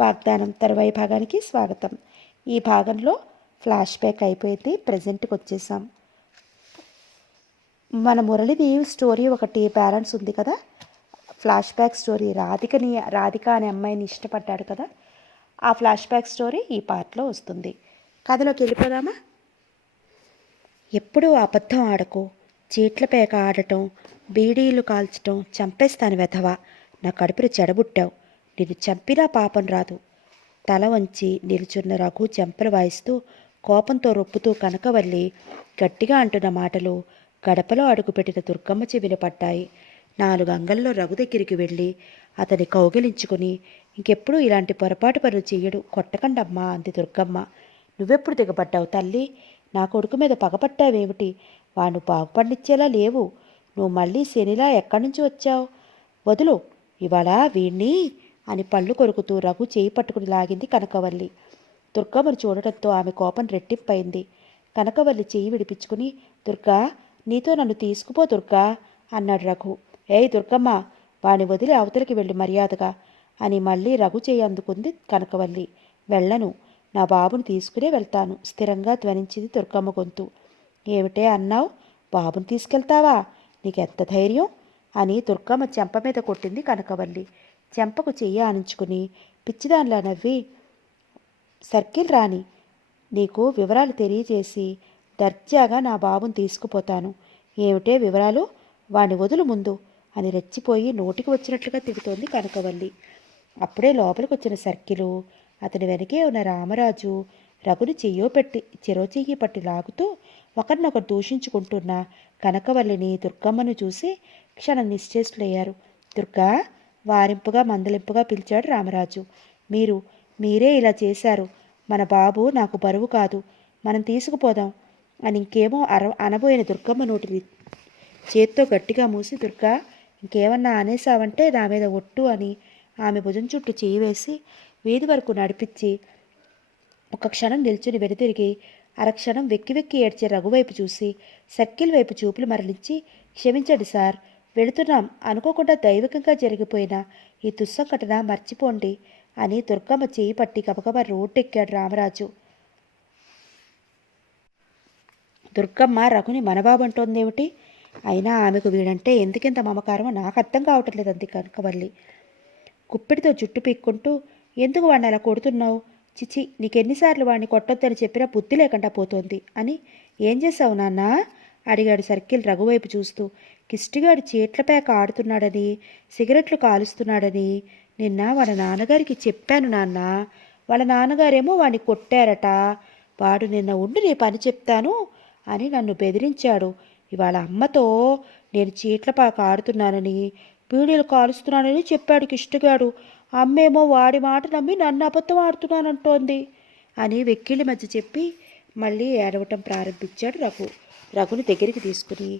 వాగ్దానం తర్వాయి భాగానికి స్వాగతం. ఈ భాగంలో ఫ్లాష్ బ్యాక్ అయిపోయింది, ప్రజెంట్కి వచ్చేసాం. మన మురళిది స్టోరీ ఒకటి బ్యాలెన్స్ ఉంది కదా, ఫ్లాష్ బ్యాక్ స్టోరీ. రాధిక అనే అమ్మాయిని ఇష్టపడ్డాడు కదా, ఆ ఫ్లాష్ బ్యాక్ స్టోరీ ఈ పార్ట్లో వస్తుంది. కథలోకి వెళ్ళిపోదామా? ఎప్పుడూ అబద్ధం ఆడకు, చీట్ల పేక ఆడటం, బీడీలు కాల్చటం, చంపేస్తాను వెధవా, నా కడుపును చెడబుట్టావు, నిన్ను చంపినా పాపం రాదు. తల వంచి నిలుచున్న రఘు చెంపలు వాయిస్తూ కోపంతో రొప్పుతూ కనకవల్లి గట్టిగా అంటున్న మాటలు గడపలో అడుగుపెట్టిన దుర్గమ్మ చెవిన పడ్డాయి. 4 అంగల్లో రఘు దగ్గరికి వెళ్ళి అతని కౌగిలించుకుని, ఇంకెప్పుడు ఇలాంటి పొరపాటు పనులు చెయ్యడు, కొట్టకండమ్మా అంది దుర్గమ్మ. నువ్వెప్పుడు దిగబడ్డావు తల్లి? నా కొడుకు మీద పగపట్టావేమిటి? వాణ్ణి బాగుపడినిచ్చేలా లేవు. నువ్వు మళ్ళీ శనిలా ఎక్కడి నుంచి వచ్చావు? వదులు ఇవాళ వీణ్ణి అని పళ్ళు కొరుకుతూ రఘు చేయి పట్టుకుని లాగింది కనకవల్లి. దుర్గమ్మను చూడటంతో ఆమె కోపం రెట్టింపైంది. కనకవల్లి చెయ్యి విడిపించుకుని, దుర్గా, నీతో నన్ను తీసుకుపో దుర్గా అన్నాడు రఘు. ఏయ్ దుర్గమ్మ, వాణ్ణి వదిలి అవతలికి వెళ్ళి మర్యాదగా అని మళ్ళీ రఘు చేయి అందుకుంది కనకవల్లి. వెళ్ళను, నా బాబుని తీసుకునే వెళ్తాను స్థిరంగా ధ్వనించింది దుర్గమ్మ గొంతు. ఏమిటే అన్నావు? బాబుని తీసుకెళ్తావా? నీకెంత ధైర్యం అని దుర్గమ్మ చెంప మీద కొట్టింది కనకవల్లి. చెంపకు చెయ్యి ఆనించుకుని పిచ్చిదానిలా నవ్వి, సర్కిల్ రాని, నీకు వివరాలు తెలియజేసి దర్జాగా నా బాబుని తీసుకుపోతాను. ఏమిటే వివరాలు? వాణ్ణి వదులు ముందు అని రెచ్చిపోయి నోటికి వచ్చినట్లుగా తిడుతోంది కనకవల్లి. అప్పుడే లోపలికి వచ్చిన సర్కిలు, అతని వెనకే ఉన్న రామరాజు రఘుని చెరో చెయ్యి పట్టి లాగుతూ ఒకరినొకరు దూషించుకుంటున్న కనకవల్లిని దుర్గమ్మను చూసి క్షణం నిశ్చేష్టులయ్యారు. దుర్గా, వారింపుగా మందలింపుగా పిలిచాడు రామరాజు. మీరే ఇలా చేశారు. మన బాబు నాకు బరువు కాదు, మనం తీసుకుపోదాం అని ఇంకేమో అనబోయిన దుర్గమ్మ నోటిని చేత్తో గట్టిగా మూసి, దుర్గా, ఇంకేమన్నా అనేసావంటే నా మీద ఒట్టు అని ఆమె భుజం చుట్టూ చేయి వేసి వీధి వరకు నడిపించి ఒక క్షణం నిల్చుని వెనుతిరిగి అరక్షణం వెక్కి వెక్కి ఏడ్చే రఘువైపు చూసి సర్కిల్ వైపు చూపులు మరలించి, క్షమించండి సార్, వెళుతున్నాం, అనుకోకుండా దైవికంగా జరిగిపోయిన ఈ దుస్సంఘటన మర్చిపోండి అని దుర్గమ్మ చేయి పట్టి గబగబా రోడ్డెక్కాడు రామరాజు. దుర్గమ్మ రఘుని మనబాబంటోందేమిటి? అయినా ఆమెకు వీడంటే ఎందుకింత మమకారమో నాకు అర్థం కావటం లేదంది కనకవల్లి. కుప్పిడితో జుట్టు పీక్కుంటూ, ఎందుకు వాడిని అలా కొడుతున్నావు? చిచి, నీకెన్నిసార్లు వాడిని కొట్టొద్దని చెప్పినా బుద్ధి లేకుండా పోతోంది అని. ఏం చేశావు నాన్న అడిగాడు సర్కిల్ రఘువైపు చూస్తూ. కిష్టిగాడు చీట్ల పేక ఆడుతున్నాడని, సిగరెట్లు కాలుస్తున్నాడని నిన్న వాళ్ళ నాన్నగారికి చెప్పాను నాన్న. వాళ్ళ నాన్నగారేమో వాడిని కొట్టారట. వాడు నిన్న ఉండి నీ పని చెప్తాను అని నన్ను బెదిరించాడు. ఇవాళ అమ్మతో నేను చీట్ల పేక ఆడుతున్నానని, బీడీలు కాలుస్తున్నానని చెప్పాడు కిష్టిగాడు. అమ్మేమో వాడి మాట నమ్మి నన్ను అబద్ధం ఆడుతున్నానంటోంది అని వెక్కిళ్ళ మధ్య చెప్పి మళ్ళీ ఏడవటం ప్రారంభించాడు రఘు. రఘుని దగ్గరికి తీసుకుని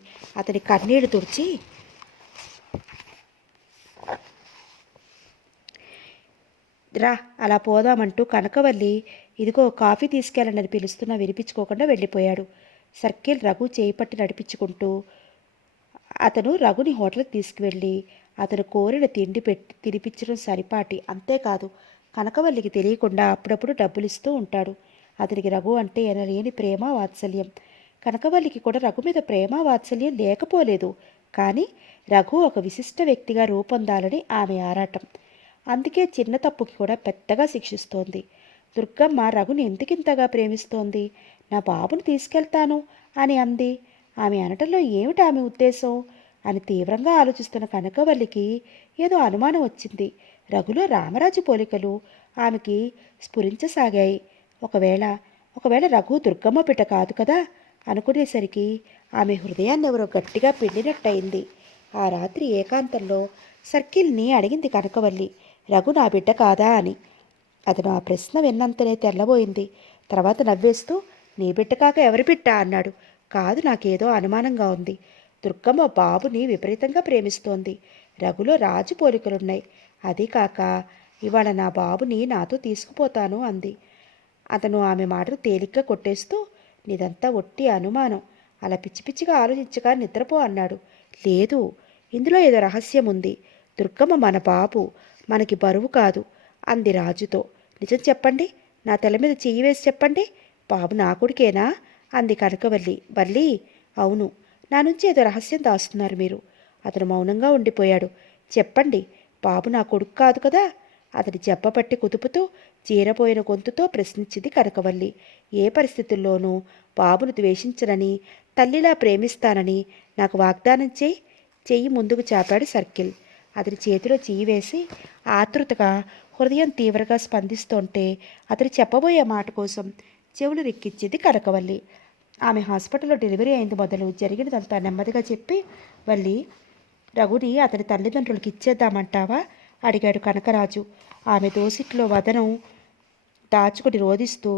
అతని కన్నీళ్లు తుడిచి, రా అలా పోదామంటూ కనకవల్లి ఇదిగో కాఫీ తీసుకెళ్ళనని పిలుస్తున్నా వినిపించుకోకుండా వెళ్ళిపోయాడు. సర్కిల్ రఘు చేయి పట్టి నడిపించుకుంటూ అతను రఘుని హోటల్కి తీసుకువెళ్ళి అతను కోరిన తినిపించడం సరిపాటి. అంతేకాదు, కనకవల్లికి తెలియకుండా అప్పుడప్పుడు డబ్బులు ఇస్తూ ఉంటాడు. అతనికి రఘు అంటే ఎనలేని ప్రేమ వాత్సల్యం. కనకవల్లికి కూడా రఘు మీద ప్రేమ వాత్సల్యం లేకపోలేదు. కానీ రఘు ఒక విశిష్ట వ్యక్తిగా రూపొందాలని ఆమె ఆరాటం. అందుకే చిన్న తప్పుకి కూడా పెద్దగా శిక్షిస్తోంది. దుర్గమ్మ రఘుని ఎందుకింతగా ప్రేమిస్తోంది? నా బాబుని తీసుకెళ్తాను అని అంది. ఆమె అనటంలో ఏమిటి ఆమె ఉద్దేశం అని తీవ్రంగా ఆలోచిస్తున్న కనకవల్లికి ఏదో అనుమానం వచ్చింది. రఘులో రామరాజు పోలికలు ఆమెకి స్ఫురించసాగాయి. ఒకవేళ రఘు దుర్గమ్మ బిడ్డ కాదు కదా అనుకునేసరికి ఆమె హృదయాన్ని ఎవరో గట్టిగా పిండినట్టయింది. ఆ రాత్రి ఏకాంతంలో సర్కిల్ని అడిగింది కనకవల్లి, రఘు నా బిడ్డ కాదా అని. అతను ఆ ప్రశ్న విన్నంతనే తెల్లబోయింది. తర్వాత నవ్వేస్తూ, నీ బిడ్డ కాక ఎవరి బిడ్డ అన్నాడు. కాదు, నాకేదో అనుమానంగా ఉంది. దుర్గమ్మ బాబుని విపరీతంగా ప్రేమిస్తోంది. రఘులో రాజు పోలికలున్నాయి. అదీ కాక ఇవాళ నా బాబుని నాతో తీసుకుపోతాను అంది. అతను ఆమె మాటలు తేలిగ్గా కొట్టేస్తూ, నీదంతా ఒట్టి అనుమానం, అలా పిచ్చి పిచ్చిగా ఆలోచించక నిద్రపో అన్నాడు. లేదు, ఇందులో ఏదో రహస్యం ఉంది. దుర్గమ్మ మన బాబు, మనకి బరువు కాదు. అంది రాజుతో. నిజం చెప్పండి, నా తల మీద చెయ్యి వేసి చెప్పండి, బాబు నా కొడుకేనా అంది కనకవల్లి. వల్లి, అవును. నా నుంచి ఏదో రహస్యం దాస్తున్నారు మీరు. అతను మౌనంగా ఉండిపోయాడు. చెప్పండి, బాబు నా కొడుకు కాదు కదా అతని జబ్బపట్టి కుదుపుతూ చీరపోయిన గొంతుతో ప్రశ్నించింది కనకవల్లి. ఏ పరిస్థితుల్లోనూ బాబును ద్వేషించనని, తల్లిలా ప్రేమిస్తానని నాకు వాగ్దానం చేయి. చెయ్యి ముందుకు చాపాడు సర్కిల్. అతని చేతిలో చెయ్యి వేసి ఆతృతగా, హృదయం తీవ్రంగా స్పందిస్తుంటే అతను చెప్పబోయే మాట కోసం చెవులు రిక్కించింది కనకవల్లి. ఆమె హాస్పిటల్లో డెలివరీ అయింది మొదలు జరిగినదంతా నెమ్మదిగా చెప్పి, వల్లి, రఘుని అతని తల్లిదండ్రులకి ఇచ్చేద్దామంటావా అడిగాడు కనకరాజు. ఆమె దోసిట్లో వదనం దాచుకుని రోదిస్తూ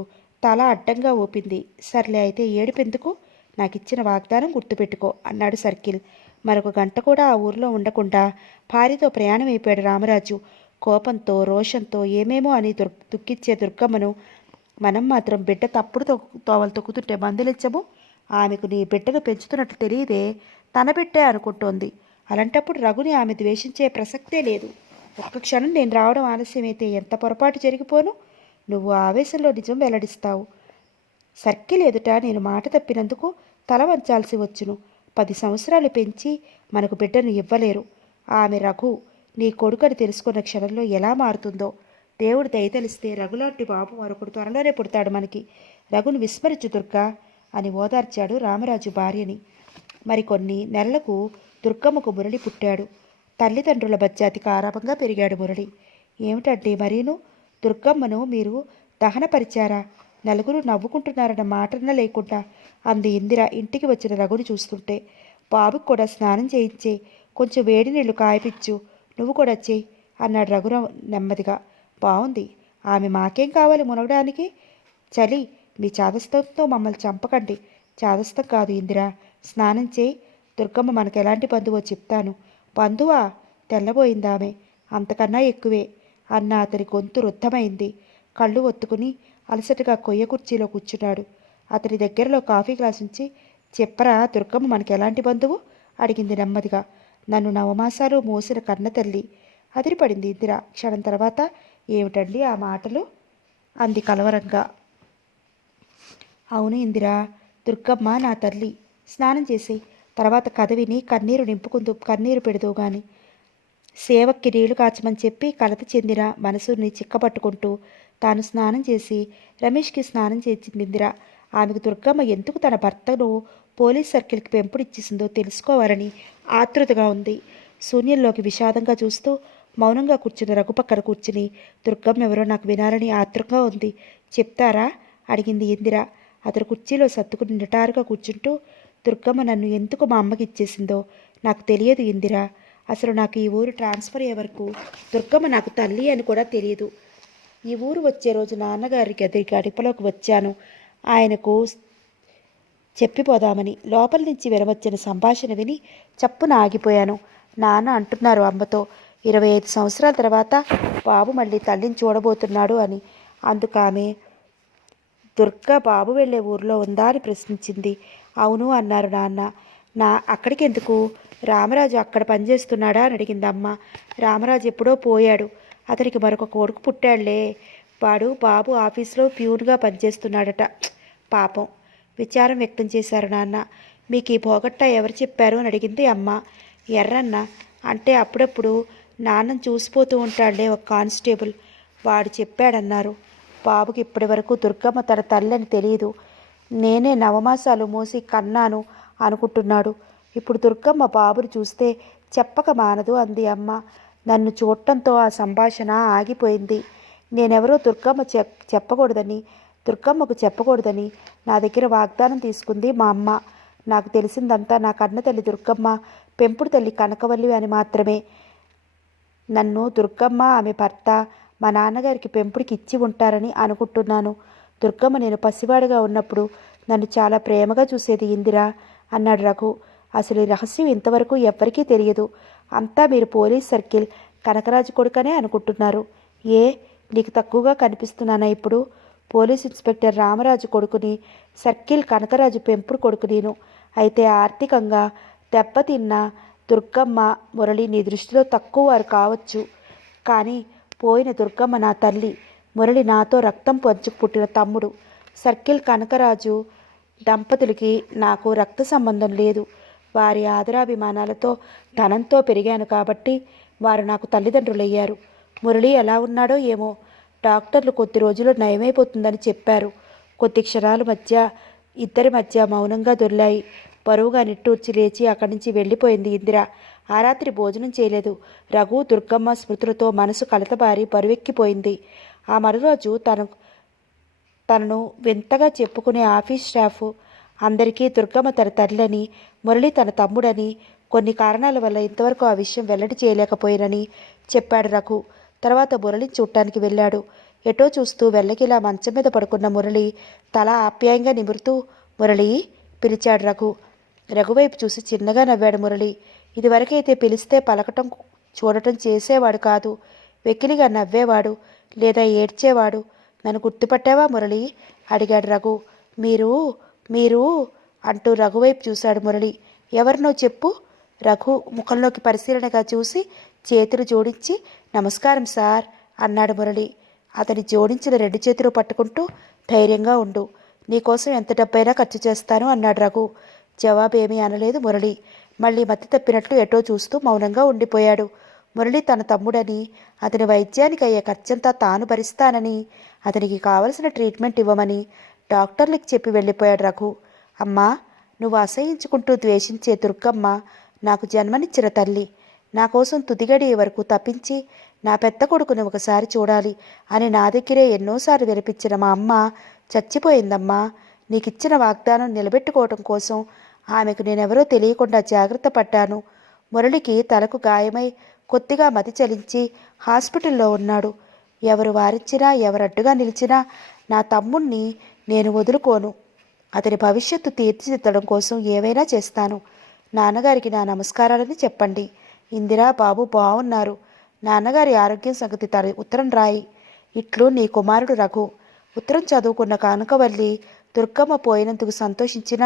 తల అడ్డంగా ఊపింది. సర్లే, అయితే ఏడుపెందుకు, నాకిచ్చిన వాగ్దానం గుర్తుపెట్టుకో అన్నాడు సర్కిల్. మరొక గంట కూడా ఆ ఊరిలో ఉండకుండా భార్యతో ప్రయాణం అయిపోయాడు రామరాజు. కోపంతో, రోషంతో ఏమేమో అని దుఃఖించే దుర్గమ్మను మనం మాత్రం బిడ్డ తప్పుడు తోవలు తొక్కుతుంటే మందులిచ్చము. ఆమెకు నీ బిడ్డను పెంచుతున్నట్లు తెలియదే, తన బిడ్డే అనుకుంటోంది. అలాంటప్పుడు రఘుని ఆమె ద్వేషించే ప్రసక్తే లేదు. ఒక్క క్షణం నేను రావడం ఆలస్యమైతే ఎంత పొరపాటు జరిగిపోను. నువ్వు ఆవేశంలో నిజం వెల్లడిస్తావు. సర్కిల్ ఎదుట నేను మాట తప్పినందుకు తల వంచాల్సి వచ్చును. 10 సంవత్సరాలు పెంచి మనకు బిడ్డను ఇవ్వలేరు. ఆమె రఘు నీ కొడుకని తెలుసుకున్న క్షణంలో ఎలా మారుతుందో. దేవుడు దయతలిస్తే రఘులాంటి బాబు మరొకడు త్వరలోనే పుడతాడు మనకి. రఘును విస్మరించు దుర్గా అని ఓదార్చాడు రామరాజు భార్యని. మరికొన్ని నెలలకు దుర్గమ్మకు మురళి పుట్టాడు. తల్లిదండ్రుల మధ్య అతి గారాబంగా పెరిగాడు మురళి. ఏమిటంటే మరీను, దుర్గమ్మను మీరు దహనపరిచారా? నలుగురు నవ్వుకుంటున్నారన్న మాటన లేకుండా అంది ఇందిర ఇంటికి వచ్చిన రఘుని చూస్తుంటే. బాబుకు కూడా స్నానం చేయించే, కొంచెం వేడి నీళ్లు కాయపిచ్చు, నువ్వు కూడా చెయ్యి అన్నాడు రఘురావు నెమ్మదిగా. బాగుంది, ఆమె మాకేం కావాలి మునగడానికి? చలి, మీ చాదస్తంతో మమ్మల్ని చంపకండి. చాదస్తం కాదు ఇందిరా, స్నానం చేయి. దుర్గమ్మ మనకు ఎలాంటి బంధువో చెప్తాను. బంధువా? తెల్లబోయిందామె. అంతకన్నా ఎక్కువే అన్న అతని గొంతు రుద్ధమైంది. కళ్ళు ఒత్తుకుని అలసటగా కొయ్య కుర్చీలో కూర్చున్నాడు. అతని దగ్గరలో కాఫీ గ్లాస్ ఉంచి, చెప్పరా దుర్గమ్మ మనకి ఎలాంటి బంధువు అడిగింది నెమ్మదిగా. నన్ను నవమాసాలు మోసిన కన్న తల్లి. అదిరిపడింది ఇందిర. క్షణం తర్వాత, ఏమిటండి ఆ మాటలు అంది కలవరంగా. అవును ఇందిరా, దుర్గమ్మ నా తల్లి. స్నానం చేసి తర్వాత కథ విని కన్నీరు పెడదు గాని. సేవక్కి నీళ్లు కాచమని చెప్పి కలత చెందిన మనసుని చిక్కబట్టుకుంటూ తాను స్నానం చేసి రమేష్కి స్నానం చేసింది ఇందిర. ఆమెకు దుర్గమ్మ ఎందుకు తన భర్తను పోలీస్ సర్కిల్కి పెంపుడిచ్చేసిందో తెలుసుకోవాలని ఆతృతగా ఉంది. శూన్యంలోకి విషాదంగా చూస్తూ మౌనంగా కూర్చున్న రఘు పక్కన కూర్చుని, దుర్గమ్మ ఎవరో నాకు వినాలని ఆతృంగా ఉంది, చెప్తారా అడిగింది ఇందిర. అతను కుర్చీలో సర్దుకుని నిటారుగా కూర్చుంటూ, దుర్గమ్మ నన్ను ఎందుకు మా అమ్మకి ఇచ్చేసిందో నాకు తెలియదు ఇందిరా. అసలు నాకు ఈ ఊరు ట్రాన్స్ఫర్ అయ్యే వరకు దుర్గమ్మ నాకు తల్లి అని కూడా తెలియదు. ఈ ఊరు వచ్చే రోజు నాన్నగారి గడిపలోకి వచ్చాను ఆయనకు చెప్పిపోదామని. లోపల నుంచి వినవచ్చిన సంభాషణ విని చప్పున ఆగిపోయాను. నాన్న అంటున్నారు అమ్మతో, 25 సంవత్సరాల తర్వాత బాబు మళ్ళీ తల్లిని చూడబోతున్నాడు అని. అందుకామె, దుర్గ బాబు వెళ్ళే ఊరిలో ఉందా అని ప్రశ్నించింది. అవును అన్నారు నాన్న. అక్కడికి ఎందుకు, రామరాజు అక్కడ పనిచేస్తున్నాడా అని అడిగింది అమ్మ. రామరాజు ఎప్పుడో పోయాడు, అతనికి మరొక కొడుకు పుట్టాడులే. వాడు బాబు ఆఫీస్లో ప్యూన్గా పనిచేస్తున్నాడట. పాపం, విచారం వ్యక్తం చేశారు నాన్న. మీకు ఈ పోగొట్ట ఎవరు చెప్పారు అని అడిగింది అమ్మ. ఎర్రన్న అంటే అప్పుడప్పుడు నాన్నను చూసిపోతూ ఉంటాడులే ఒక కానిస్టేబుల్, వాడు చెప్పాడన్నారు. బాబుకి ఇప్పటి వరకు దుర్గమ్మ తన తల్లని తెలియదు. నేనే నవమాసాలు మోసి కన్నాను అనుకుంటున్నాడు. ఇప్పుడు దుర్గమ్మ బాబుని చూస్తే చెప్పక మానదు అంది అమ్మ. నన్ను చూడటంతో ఆ సంభాషణ ఆగిపోయింది. నేనెవరో దుర్గమ్మకు చెప్పకూడదని నా దగ్గర వాగ్దానం తీసుకుంది మా అమ్మ. నాకు తెలిసిందంతా నా కన్న తల్లి దుర్గమ్మ, పెంపుడు తల్లి కనకవల్లి అని మాత్రమే. నన్ను దుర్గమ్మ, ఆమె భర్త, మా నాన్నగారికి పెంపుడికి ఇచ్చి ఉంటారని అనుకుంటున్నాను. దుర్గమ్మ నేను పసివాడిగా ఉన్నప్పుడు నన్ను చాలా ప్రేమగా చూసేది ఇందిరా అన్నాడు రఘు. అసలు ఈ రహస్యం ఇంతవరకు ఎవ్వరికీ తెలియదు. అంతా మీరు పోలీస్ సర్కిల్ కనకరాజు కొడుకనే అనుకుంటున్నారు. ఏ, నీకు తక్కువగా కనిపిస్తున్నానా ఇప్పుడు? పోలీస్ ఇన్స్పెక్టర్ రామరాజు కొడుకుని, సర్కిల్ కనకరాజు పెంపుడు కొడుకు నేను. అయితే ఆర్థికంగా దెబ్బతిన్న దుర్గమ్మ, మురళి నీ దృష్టిలో తక్కువ వారు కావచ్చు, కానీ పోయిన దుర్గమ్మ నా తల్లి, మురళి నాతో రక్తం పంచుకు పుట్టిన తమ్ముడు. సర్కిల్ కనకరాజు దంపతులకి నాకు రక్త సంబంధం లేదు. వారి ఆదరాభిమానాలతో ధనంతో పెరిగాను కాబట్టి వారు నాకు తల్లిదండ్రులయ్యారు. మురళి ఎలా ఉన్నాడో ఏమో. డాక్టర్లు కొద్ది రోజుల్లో నయమైపోతుందని చెప్పారు. కొద్ది క్షణాల మధ్య ఇద్దరి మధ్య మౌనంగా దొర్లాయి. బరువుగా నిట్టూర్చి లేచి అక్కడి నుంచి వెళ్ళిపోయింది ఇందిర. ఆ రాత్రి భోజనం చేయలేదు. రఘు దుర్గమ్మ స్మృతులతో మనసు కలతబారి బరువెక్కిపోయింది. ఆ మరురోజు తనను వింతగా చెప్పుకునే ఆఫీస్ స్టాఫ్ అందరికీ దుర్గమ్మ తన తల్లని, మురళి తన తమ్ముడని, కొన్ని కారణాల వల్ల ఇంతవరకు ఆ విషయం వెల్లడి చేయలేకపోయినని చెప్పాడు రఘు. తర్వాత మురళిని చూడటానికి వెళ్ళాడు. ఎటో చూస్తూ వెళ్ళకిలా మంచం మీద పడుకున్న మురళి తల ఆప్యాయంగా నిమురుతూ మురళి పిలిచాడు రఘు. రఘువైపు చూసి చిన్నగా నవ్వాడు మురళి. ఇదివరకైతే పిలిస్తే పలకటం చూడటం చేసేవాడు కాదు. వెకిలిగా నవ్వేవాడు లేదా ఏడ్చేవాడు. నన్ను గుర్తుపట్టావా మురళి అడిగాడు రఘు. మీరు మీరు అంటూ రఘువైపు చూశాడు మురళి. ఎవరినో చెప్పు. రఘు ముఖంలోకి పరిశీలనగా చూసి చేతులు జోడించి నమస్కారం సార్ అన్నాడు మురళి. అతని జోడించిన 2 చేతులు పట్టుకుంటూ ధైర్యంగా ఉండు. నీకోసం ఎంత డబ్బైనా ఖర్చు చేస్తాను అన్నాడు రఘు. జవాబేమీ అనలేదు మురళి. మళ్ళీ మతి తప్పినట్లు ఎటో చూస్తూ మౌనంగా ఉండిపోయాడు. మురళి తన తమ్ముడని, అతని వైద్యానికి అయ్యే ఖర్చంతా తాను భరిస్తానని, అతనికి కావలసిన ట్రీట్మెంట్ ఇవ్వమని డాక్టర్లకు చెప్పి వెళ్ళిపోయాడు రఘు. అమ్మా, నువ్వు అసహించుకుంటూ ద్వేషించే దుర్గమ్మ నాకు జన్మనిచ్చిన తల్లి. నా కోసం తుదిగడి వరకు తప్పించి నా పెద్ద కొడుకుని ఒకసారి చూడాలి అని నా దగ్గరే ఎన్నోసార్లు వినిపించిన మా అమ్మ చచ్చిపోయిందమ్మా. నీకిచ్చిన వాగ్దానం నిలబెట్టుకోవటం కోసం ఆమెకు నేనెవరో తెలియకుండా జాగ్రత్త పడ్డాను. మురళికి తలకు గాయమై కొద్దిగా మతి చలించి హాస్పిటల్లో ఉన్నాడు. ఎవరు వారించినా ఎవరడ్డుగా నిలిచినా నా తమ్ముణ్ణి నేను వదులుకోను. అతని భవిష్యత్తు తీర్చిదిద్దడం కోసం ఏవైనా చేస్తాను. నాన్నగారికి నా నమస్కారాలని చెప్పండి. ఇందిరా బాబు బాగున్నారు. నాన్నగారి ఆరోగ్యం సంగతి ఉత్తరం రాయి. ఇట్లు నీ కుమారుడు రఘు. ఉత్తరం చదువుకున్న కనకవల్లి దుర్గమ్మ పోయినందుకు సంతోషించిన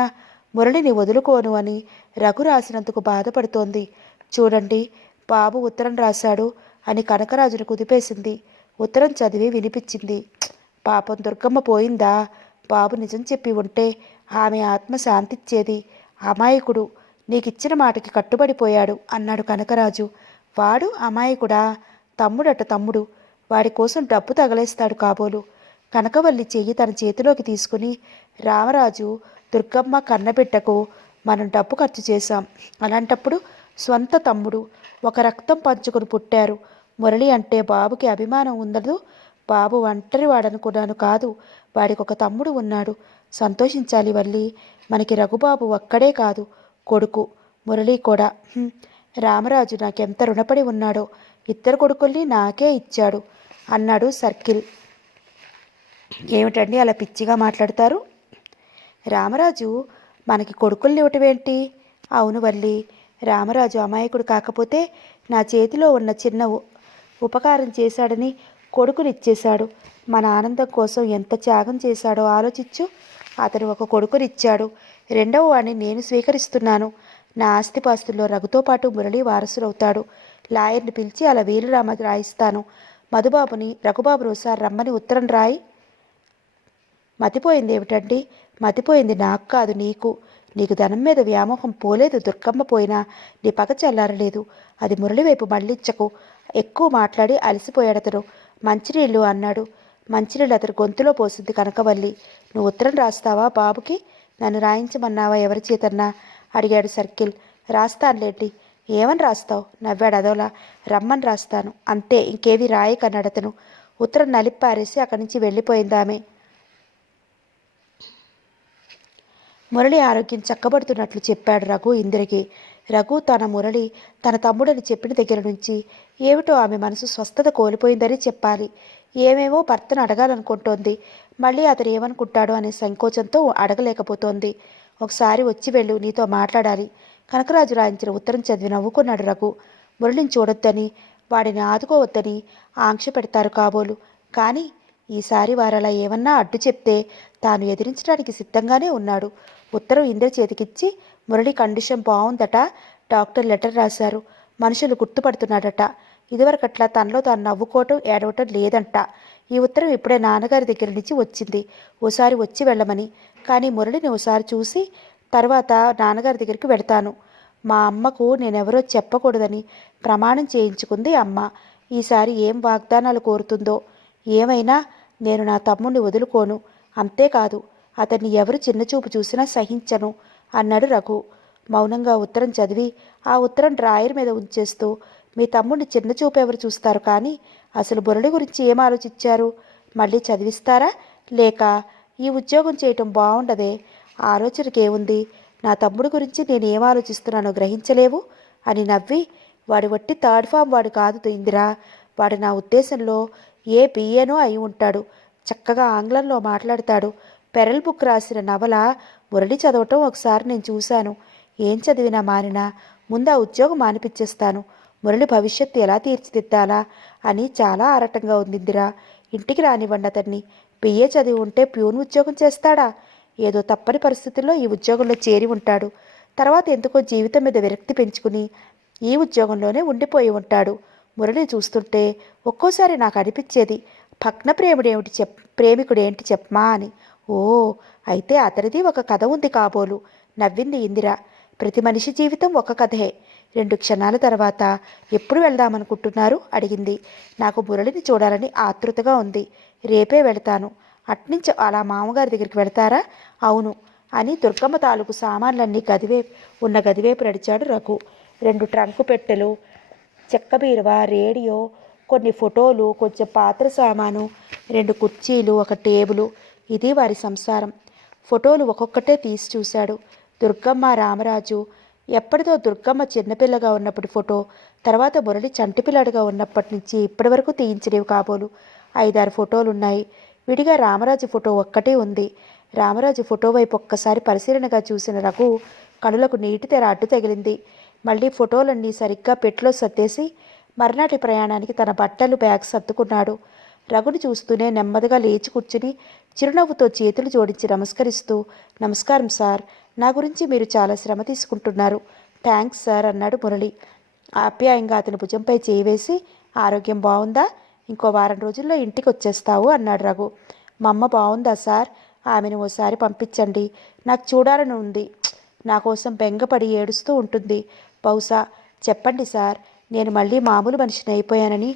మురళిని వదులుకోను అని రఘు రాసినందుకు బాధపడుతోంది. చూడండి, బాబు ఉత్తరం రాశాడు అని కనకరాజును కుదిపేసింది. ఉత్తరం చదివి వినిపించింది. పాపం దుర్గమ్మ పోయిందా? బాబు నిజం చెప్పి ఉంటే ఆమె ఆత్మ శాంతిచ్చేది. అమాయకుడు, నీకిచ్చిన మాటకి కట్టుబడిపోయాడు అన్నాడు కనకరాజు. వాడు అమాయకుడా? తమ్ముడట తమ్ముడు. వాడి కోసం డబ్బు తగలేస్తాడు కాబోలు. కనకవల్లి చెయ్యి తన చేతిలోకి తీసుకుని, రామరాజు, దుర్గమ్మ కన్నబిడ్డకు మనం డబ్బు ఖర్చు చేశాం. అలాంటప్పుడు స్వంత తమ్ముడు, ఒక రక్తం పంచుకుని పుట్టారు. మురళి అంటే బాబుకి అభిమానం ఉండదు. బాబు ఒంటరి వాడనుకున్నాను కాదు, వాడికి ఒక తమ్ముడు ఉన్నాడు. సంతోషించాలి వల్లి. మనకి రఘుబాబు ఒక్కడే కాదు, కొడుకు మురళి కూడా. రామరాజు నాకెంత రుణపడి ఉన్నాడో. 2 కొడుకుల్ని నాకే ఇచ్చాడు అన్నాడు సర్కిల్. ఏమిటండి అలా పిచ్చిగా మాట్లాడతారు? రామరాజు మనకి కొడుకుల్ని ఇవ్వటమేంటి? అవును వల్లి, రామరాజు అమాయకుడు కాకపోతే నా చేతిలో ఉన్న చిన్న ఉపకారం చేశాడని కొడుకునిచ్చేశాడు. మన ఆనందం కోసం ఎంత త్యాగం చేశాడో ఆలోచించు. అతను ఒక కొడుకునిచ్చాడు. 2వ వాడిని నేను స్వీకరిస్తున్నాను. నా ఆస్తిపాస్తుల్లో రఘుతో పాటు మురళి వారసులవుతాడు. లాయర్ని పిలిచి అలా వీలునామా రాయిస్తాను. మధుబాబుని, రఘుబాబును ఒకసారి రమ్మని ఉత్తరం రాయి. మతిపోయింది ఏమిటండి? మతిపోయింది నాకు కాదు, నీకు. నీకు ధనం మీద వ్యామోహం పోలేదు. దుర్గమ్మ పోయినా నీ పగ చల్లారలేదు. అది మురళి వైపు మళ్ళించకు. ఎక్కువ మాట్లాడి అలసిపోయాడతను. మంచినీళ్ళు అన్నాడు. మంచినీళ్ళు అతను గొంతులో పోసింది కనకవల్లి. నువ్వు ఉత్తరం రాస్తావా బాబుకి? నన్ను రాయించమన్నావా ఎవరి చేతన్నా అడిగాడు సర్కిల్. రాస్తానులేండి. ఏమని రాస్తావు? నవ్వాడు అదోలా. రమ్మని రాస్తాను అంతే, ఇంకేవి రాయకన్నాడు అతను. ఉత్తరం నలిప్పారేసి అక్కడి నుంచి వెళ్ళిపోయిందామె. మురళి ఆరోగ్యం చక్కబడుతున్నట్లు చెప్పాడు రఘు ఇందిరకి. రఘు మురళి తన తమ్ముడని చెప్పిన దగ్గర నుంచి ఏమిటో ఆమె మనసు స్వస్థత కోల్పోయిందని చెప్పాలి. ఏమేమో భర్తను అడగాలనుకుంటోంది. మళ్ళీ అతను ఏమనుకుంటాడో అనే సంకోచంతో అడగలేకపోతోంది. ఒకసారి వచ్చి వెళ్ళు, నీతో మాట్లాడాలి. కనకరాజు రాయించిన ఉత్తరం చదివి నవ్వుకున్నాడు రఘు. మురళిని చూడొద్దని, వాడిని ఆదుకోవద్దని ఆంక్ష పెడతారు కాబోలు. కానీ ఈసారి వారలా ఏమన్నా అడ్డు చెప్తే తాను ఎదిరించడానికి సిద్ధంగానే ఉన్నాడు. ఉత్తరం ఇంద్ర చేతికిచ్చి, మురళి కండిషన్ బాగుందట, డాక్టర్ లెటర్ రాశారు, మనుషులు గుర్తుపడుతున్నాడట, ఇదివరకట్లా తనలో తాను నవ్వుకోవటం ఏడవటం లేదంట. ఈ ఉత్తరం ఇప్పుడే నాన్నగారి దగ్గర నుంచి వచ్చింది, ఓసారి వచ్చి వెళ్ళమని. కానీ మురళిని ఓసారి చూసి తర్వాత నాన్నగారి దగ్గరికి వెడతాను. మా అమ్మకు నేనెవరో చెప్పకూడదని ప్రమాణం చేయించుకుంది అమ్మ. ఈసారి ఏం వాగ్దానాలు కోరుతుందో. ఏమైనా నేను నా తమ్ముణ్ణి వదులుకోను. అంతేకాదు అతన్ని ఎవరు చిన్నచూపు చూసినా సహించను అన్నాడు రఘు. మౌనంగా ఉత్తరం చదివి ఆ ఉత్తరం డ్రాయర్ మీద ఉంచేస్తూ, మీ తమ్ముడిని చిన్నచూపు ఎవరు చూస్తారు, కానీ అసలు మురళి గురించి ఏం ఆలోచించారు? మళ్ళీ చదివిస్తారా, లేక ఈ ఉద్యోగం చేయటం బాగుండదే? ఆలోచనకేముంది, నా తమ్ముడి గురించి నేను ఏం ఆలోచిస్తున్నానో గ్రహించలేవు అని నవ్వి, వాడి వట్టి థర్డ్ ఫామ్ వాడు కాదు ఇందిరా. వాడు నా ఉద్దేశంలో ఏ బిఏనో అయి ఉంటాడు. చక్కగా ఆంగ్లంలో మాట్లాడతాడు. పెరల్ బుక్ రాసిన నవల మురళి చదవటం ఒకసారి నేను చూశాను. ఏం చదివినా మానినా ముందు ఆ ఉద్యోగం మానిపించేస్తాను. మురళి భవిష్యత్తు ఎలా తీర్చిదిద్దాలా అని చాలా ఆరాటంగా ఉంది ఇందిరా. ఇంటికి రానివ్వండి అతన్ని. బిఏ చదివి ఉంటే ప్యూన్ ఉద్యోగం చేస్తాడా? ఏదో తప్పని పరిస్థితుల్లో ఈ ఉద్యోగంలో చేరి ఉంటాడు. తర్వాత ఎందుకో జీవితం మీద విరక్తి పెంచుకుని ఈ ఉద్యోగంలోనే ఉండిపోయి ఉంటాడు. మురళి చూస్తుంటే ఒక్కోసారి నాకు అనిపించేది, భగ్న ప్రేమికుడేంటి చెప్పమా అని. ఓ, అయితే అతనిది ఒక కథ ఉంది కాబోలు నవ్వింది ఇందిర. ప్రతి మనిషి జీవితం ఒక కథే. 2 క్షణాల తర్వాత ఎప్పుడు వెళ్దామనుకుంటున్నారు అడిగింది. నాకు మురళిని చూడాలని ఆతృతగా ఉంది. రేపే వెళతాను. అట్నుంచి అలా మామగారి దగ్గరికి వెళతారా? అవును అని దుర్గమ్మ తాలూకు సామాన్లన్నీ గదివైపు నడిచాడు రఘు. 2 ట్రంకు పెట్టెలు, చెక్క బీరువా, రేడియో, కొన్ని ఫోటోలు, కొంచెం పాత్ర సామాను, 2 కుర్చీలు, ఒక టేబులు. ఇది వారి సంసారం. ఫోటోలు ఒక్కొక్కటే తీసి చూశాడు. దుర్గమ్మ, రామరాజు. ఎప్పటిదో దుర్గమ్మ చిన్నపిల్లగా ఉన్నప్పటి ఫోటో, తర్వాత మురళి చంటిపిల్లాడుగా ఉన్నప్పటి నుంచి ఇప్పటి వరకు తీయించినవి కాబోలు 5-6 ఫోటోలున్నాయి. విడిగా రామరాజు ఫోటో ఒక్కటే ఉంది. రామరాజు ఫోటో వైపు ఒక్కసారి పరిశీలనగా చూసిన రఘు కనులకు నీటి తెర అడ్డు తగిలింది. మళ్ళీ ఫోటోలన్నీ సరిగ్గా పెట్టులో సర్దేసి మర్నాటి ప్రయాణానికి తన బట్టలు బ్యాగ్ సర్దుకున్నాడు. రఘుని చూస్తూనే నెమ్మదిగా లేచి కూర్చుని చిరునవ్వుతో చేతులు జోడించి నమస్కరిస్తూ, నమస్కారం సార్, నా గురించి మీరు చాలా శ్రమ తీసుకుంటున్నారు. థ్యాంక్స్ సార్ అన్నాడు మురళి. ఆప్యాయంగా అతని భుజంపై చేయి వేసి, ఆరోగ్యం బాగుందా? ఇంకో వారం రోజుల్లో ఇంటికి వచ్చేస్తావు అన్నాడు రఘు. మా అమ్మ బాగుందా సార్? ఆమెను ఓసారి పంపించండి, నాకు చూడాలని ఉంది. నా కోసం బెంగపడి ఏడుస్తూ ఉంటుంది. బహుశా. చెప్పండి సార్, నేను మళ్ళీ మామూలు మనిషిని అయిపోయానని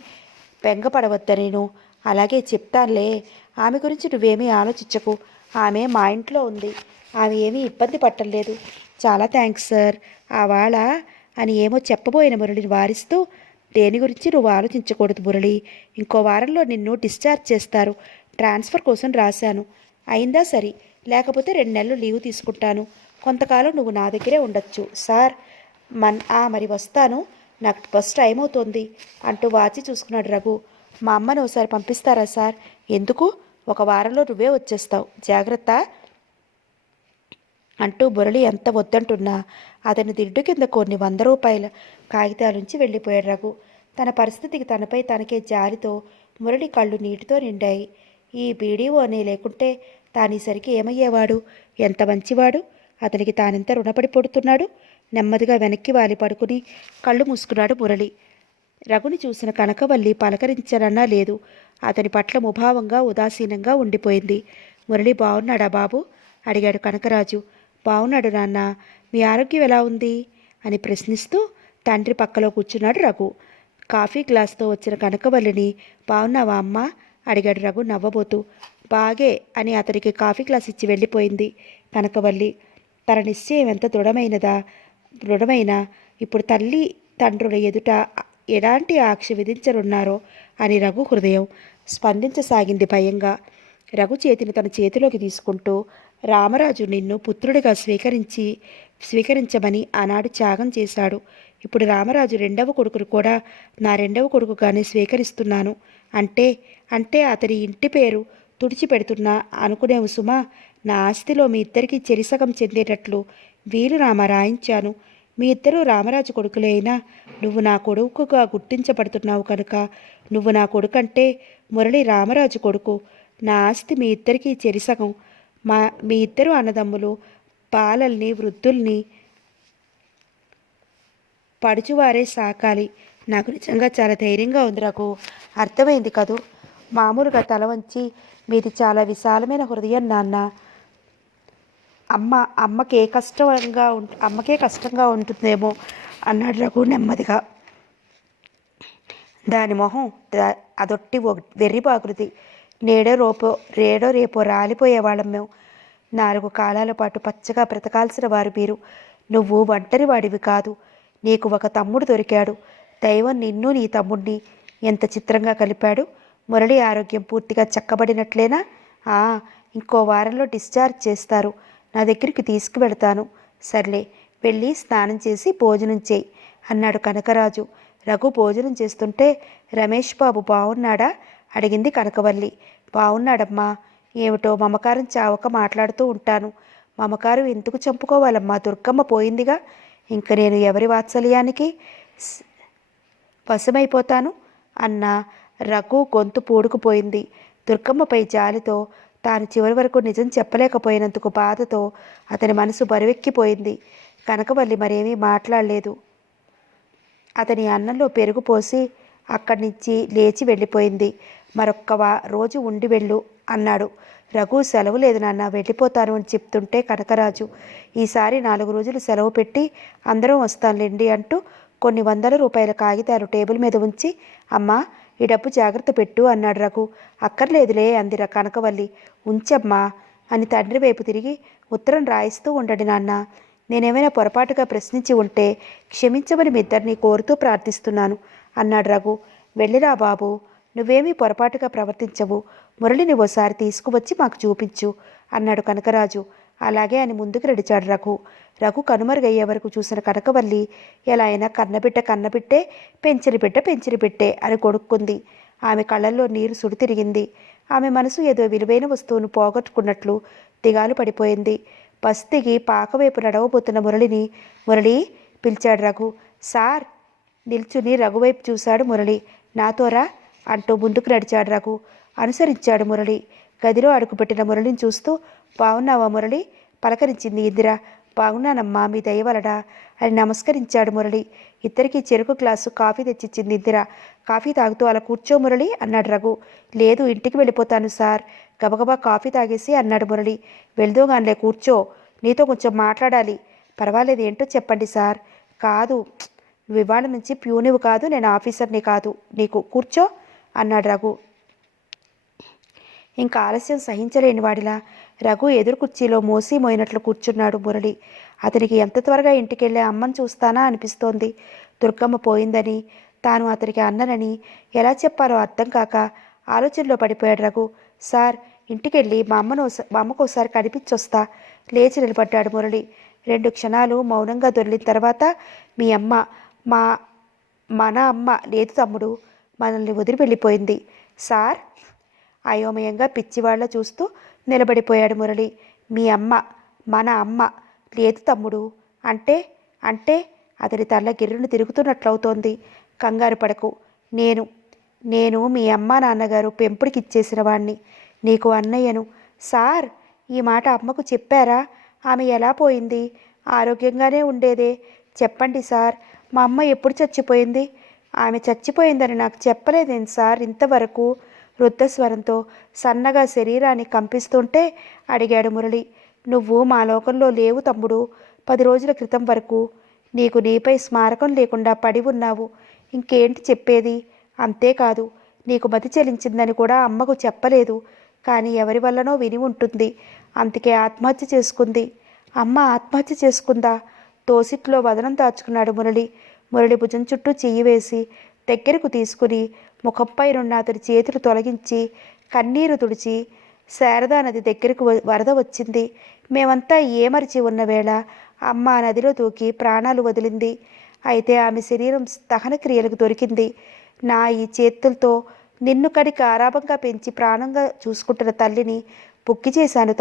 బెంగపడవద్ద నేను. అలాగే చెప్తానులే. ఆమె గురించి నువ్వేమీ ఆలోచించకు. ఆమె మా ఇంట్లో ఉంది. ఆమె ఏమీ ఇబ్బంది పట్టలేదు. చాలా థ్యాంక్స్ సార్. ఆవాళ అని ఏమో చెప్పబోయిన మురళిని వారిస్తూ, దేని గురించి నువ్వు ఆలోచించకూడదు మురళి. ఇంకో వారంలో నిన్ను డిశ్చార్జ్ చేస్తారు. ట్రాన్స్ఫర్ కోసం రాశాను. అయిందా సరి, లేకపోతే 2 నెలలు లీవ్ తీసుకుంటాను. కొంతకాలం నువ్వు నా దగ్గరే ఉండొచ్చు సార్. మరి వస్తాను, నాకు బస్ టైం అవుతోంది అంటూ వాచి చూసుకున్నాడు రఘు. మా అమ్మను ఒకసారి పంపిస్తారా సార్? ఎందుకు? 1 వారంలో నువ్వే వచ్చేస్తావు, జాగ్రత్త అంటూ మురళి ఎంత వద్దంటున్నా అతని దిడ్డు కింద కొన్ని 100 రూపాయల కాగితాలుంచి వెళ్ళిపోయాడు రఘు. తన పరిస్థితికి తనపై తనకే జాలితో మురళి కళ్ళు నీటితో నిండాయి. ఈ బీడీఓనే లేకుంటే తానీసరికి ఏమయ్యేవాడు? ఎంత మంచివాడు! అతనికి తానెంత రుణపడి పడుతున్నాడు. నెమ్మదిగా వెనక్కి వాలి పడుకుని కళ్ళు మూసుకున్నాడు మురళి. రఘుని చూసిన కనకవల్లి పలకరించనన్నా లేదు. అతని పట్ల ముభావంగా ఉదాసీనంగా ఉండిపోయింది. మురళి బాగున్నాడా బాబు అడిగాడు కనకరాజు. బాగున్నాడు నాన్న, మీ ఆరోగ్యం ఎలా ఉంది అని ప్రశ్నిస్తూ తండ్రి పక్కలో కూర్చున్నాడు రఘు. కాఫీ గ్లాస్తో వచ్చిన కనకవల్లిని, బాగున్నావా అమ్మా అడిగాడు రఘు నవ్వబోతూ. బాగే అని అతనికి కాఫీ గ్లాస్ ఇచ్చి వెళ్ళిపోయింది కనకవల్లి. తన నిశ్చయం ఎంత దృఢమైనా ఇప్పుడు తల్లి తండ్రుల ఎదుట ఎలాంటి ఆంక్ష విధించనున్నారో అని రఘు హృదయం స్పందించసాగింది భయంగా. రఘు చేతిని తన చేతిలోకి తీసుకుంటూ, రామరాజు నిన్ను పుత్రుడిగా స్వీకరించమని ఆనాడు త్యాగం చేశాడు. ఇప్పుడు రామరాజు 2వ కొడుకును కూడా నా 2వ కొడుకుగానే స్వీకరిస్తున్నాను అంటే అతని ఇంటి పేరు తుడిచిపెడుతున్నా అనుకునేవు సుమా. నా ఆస్తిలో మీ ఇద్దరికీ చెరిసగం చెందేటట్లు వీలునామా రాయించాను. మీ ఇద్దరూ రామరాజు కొడుకులే అయినా నువ్వు నా కొడుకుగా గుర్తించబడుతున్నావు కనుక నువ్వు నా కొడుకంటే మురళి రామరాజు కొడుకు. నా ఆస్తి మీ ఇద్దరికీ చెరిసగం. మీ ఇద్దరు అన్నదమ్ములు బాలల్ని వృద్ధుల్ని పడుచువారే సాకాలి. నాకు నిజంగా చాలా ధైర్యంగా ఉంది రఘు. అర్థమైంది కదూ. మామూలుగా తల వంచి, మీది చాలా విశాలమైన హృదయం నాన్న. అమ్మ అమ్మకే కష్టంగా ఉంటుందేమో అన్నాడు రఘు నెమ్మదిగా. దాని మొహం అదొట్టి వెర్రి బాగురుది. రేడో రేపో రాలిపోయేవాళ్ళం మేము. 4 కాలాల పాటు పచ్చగా బ్రతకాల్సిన వారు మీరు. నువ్వు ఒంటరి వాడివి కాదు. నీకు ఒక తమ్ముడు దొరికాడు. దైవం నిన్ను నీ తమ్ముడిని ఎంత చిత్రంగా కలిపాడు. మురళి ఆరోగ్యం పూర్తిగా చక్కబడినట్లేనా? ఇంకో వారంలో డిశ్చార్జ్ చేస్తారు. నా దగ్గరికి తీసుకువెళతాను. సర్లే, వెళ్ళి స్నానం చేసి భోజనం చేయి అన్నాడు కనకరాజు. రఘు భోజనం చేస్తుంటే, రమేష్ బాబు బావున్నాడా అడిగింది కనకవల్లి. బావున్నాడమ్మా. ఏమిటో మమకారం చావక మాట్లాడుతూ ఉంటాను. మమకారం ఎందుకు చంపుకోవాలమ్మా? దుర్గమ్మ పోయిందిగా. ఇంక నేను ఎవరి వాత్సల్యానికి వశమైపోతాను అన్న రఘు గొంతు పూడుకుపోయింది. దుర్గమ్మపై జాలితో, తాను చివరి వరకు నిజం చెప్పలేకపోయినందుకు బాధతో అతని మనసు బరువెక్కిపోయింది. కనకవల్లి మరేమీ మాట్లాడలేదు. అతని అన్నంలో పెరుగు పోసి అక్కడి నుంచి లేచి వెళ్ళిపోయింది. మరొక్క రోజు ఉండి వెళ్ళు అన్నాడు. రఘు సెలవు లేదు నాన్న, వెళ్ళిపోతాను అని చెప్తుంటే కనకరాజు, ఈసారి 4 రోజులు సెలవు పెట్టి అందరం వస్తానులేండి అంటూ కొన్ని వందల రూపాయల కాగితాలు టేబుల్ మీద ఉంచి, అమ్మా ఈ డబ్బు జాగ్రత్త పెట్టు అన్నాడు రఘు. అక్కర్లేదులే అందిర కనకవల్లి. ఉంచమ్మా అని తండ్రి వైపు తిరిగి, ఉత్తరం రాయిస్తూ ఉండండి నాన్న. నేనేమైనా పొరపాటుగా ప్రశ్నించి ఉంటే క్షమించమని మీ ఇద్దరిని కోరుతూ ప్రార్థిస్తున్నాను అన్నాడు రఘు. వెళ్ళిరా బాబు, నువ్వేమీ పొరపాటుగా ప్రవర్తించవు. మురళిని ఓసారి తీసుకువచ్చి మాకు చూపించు అన్నాడు కనకరాజు. అలాగే అని ముందుకు నడిచాడు రఘు. రఘు కనుమరుగయ్యే వరకు చూసిన కనకవల్లి, ఎలా అయినా కన్నబిట్టే, పెంచిన బిడ్డే అని కొడుక్కుంది. ఆమె కళ్ళల్లో నీరు సుడి తిరిగింది. ఆమె మనసు ఏదో విలువైన వస్తువును పోగొట్టుకున్నట్లు దిగాలు పడిపోయింది. బస్తికి పాకవైపు నడవబోతున్న మురళిని, మురళి పిలిచాడు రఘు. సార్ నిల్చుని రఘువైపు చూశాడు మురళి. నాతోరా అంటూ ముందుకు నడిచాడు రఘు. అనుసరించాడు మురళి. గదిలో అడుగుపెట్టిన మురళిని చూస్తూ, బాగున్నావా మురళి పలకరించింది ఇందిర. బాగున్నానమ్మా, మీ దయవలడా అని నమస్కరించాడు మురళి. ఇద్దరికీ చెరుకు గ్లాసు కాఫీ తెచ్చిచ్చింది ఇందిర. కాఫీ తాగుతూ అలా కూర్చో మురళి అన్నాడు రఘు. లేదు, ఇంటికి వెళ్ళిపోతాను సార్. గబగబా కాఫీ తాగేసి అన్నాడు మురళి. వెళ్దూగాన్లే, కూర్చో, నీతో కొంచెం మాట్లాడాలి. పర్వాలేదు, ఏంటో చెప్పండి సార్. కాదు, నువ్వు ఇవాళ నుంచి ప్యూనివి కాదు, నేను ఆఫీసర్ని కాదు, నీకు కూర్చో అన్నాడు రఘు. ఇంకా ఆలస్యం సహించలేని వాడిలా రఘు ఎదురు కుర్చీలో మోయినట్లు కూర్చున్నాడు మురళి. అతనికి ఎంత త్వరగా ఇంటికెళ్ళే అమ్మని చూస్తానా అనిపిస్తోంది. దుర్గమ్మ పోయిందని, తాను అతనికి అన్ననని ఎలా చెప్పాలో అర్థం కాక ఆలోచనలో పడిపోయాడు రఘు. సార్, ఇంటికెళ్ళి మా అమ్మకు ఒకసారి కనిపించొస్తా. లేచి నిలబడ్డాడు మురళి. 2 క్షణాలు మౌనంగా దొరికిన తర్వాత, మీ అమ్మ మన అమ్మ లేదు తమ్ముడు, మనల్ని వదిలి వెళ్ళిపోయింది సార్. అయోమయంగా పిచ్చివాళ్ల చూస్తూ నిలబడిపోయాడు మురళి. మీ అమ్మ మన అమ్మ లేదు తమ్ముడు అంటే అతడి తల్ల గిర్రును తిరుగుతున్నట్లవుతోంది. కంగారు పడకు. నేను మీ అమ్మ నాన్నగారు పెంపుడికి ఇచ్చేసిన వాణ్ణి. నీకు అన్నయ్యను. సార్, ఈ మాట అమ్మకు చెప్పారా? ఆమె ఎలా పోయింది? ఆరోగ్యంగానే ఉండేదే. చెప్పండి సార్, మా అమ్మ ఎప్పుడు చచ్చిపోయింది? ఆమె చచ్చిపోయిందని నాకు చెప్పలేదేం సార్ ఇంతవరకు? వృద్ధస్వరంతో సన్నగా శరీరాన్ని కంపిస్తుంటే అడిగాడు మురళి. నువ్వు మా లోకంలో లేవు తమ్ముడు. 10 రోజుల క్రితం వరకు నీపై స్మారకం లేకుండా పడి ఉన్నావు. ఇంకేంటి చెప్పేది? అంతేకాదు, నీకు మతి చెలించిందని కూడా అమ్మకు చెప్పలేదు. కానీ ఎవరి వల్లనో విని ఉంటుంది. అందుకే ఆత్మహత్య చేసుకుంది. అమ్మ ఆత్మహత్య చేసుకుందా? తోసిట్లో వదనం దాచుకున్నాడు మురళి. మురళి భుజం చుట్టూ చెయ్యి వేసి దగ్గరకు తీసుకుని ముఖంపైనున్న అతడి చేతులు తొలగించి కన్నీరు తుడిచి, శారదా నది దగ్గరకు వరద వచ్చింది. మేమంతా ఏమరిచి ఉన్న వేళ అమ్మ నదిలో దూకి ప్రాణాలు వదిలింది. అయితే ఆమె శరీరం దహన క్రియలకు దొరికింది. నా ఈ చేతులతో నిన్ను కడికి ఆరాభంగా పెంచి ప్రాణంగా చూసుకుంటున్న తల్లిని బుక్కి చేశాను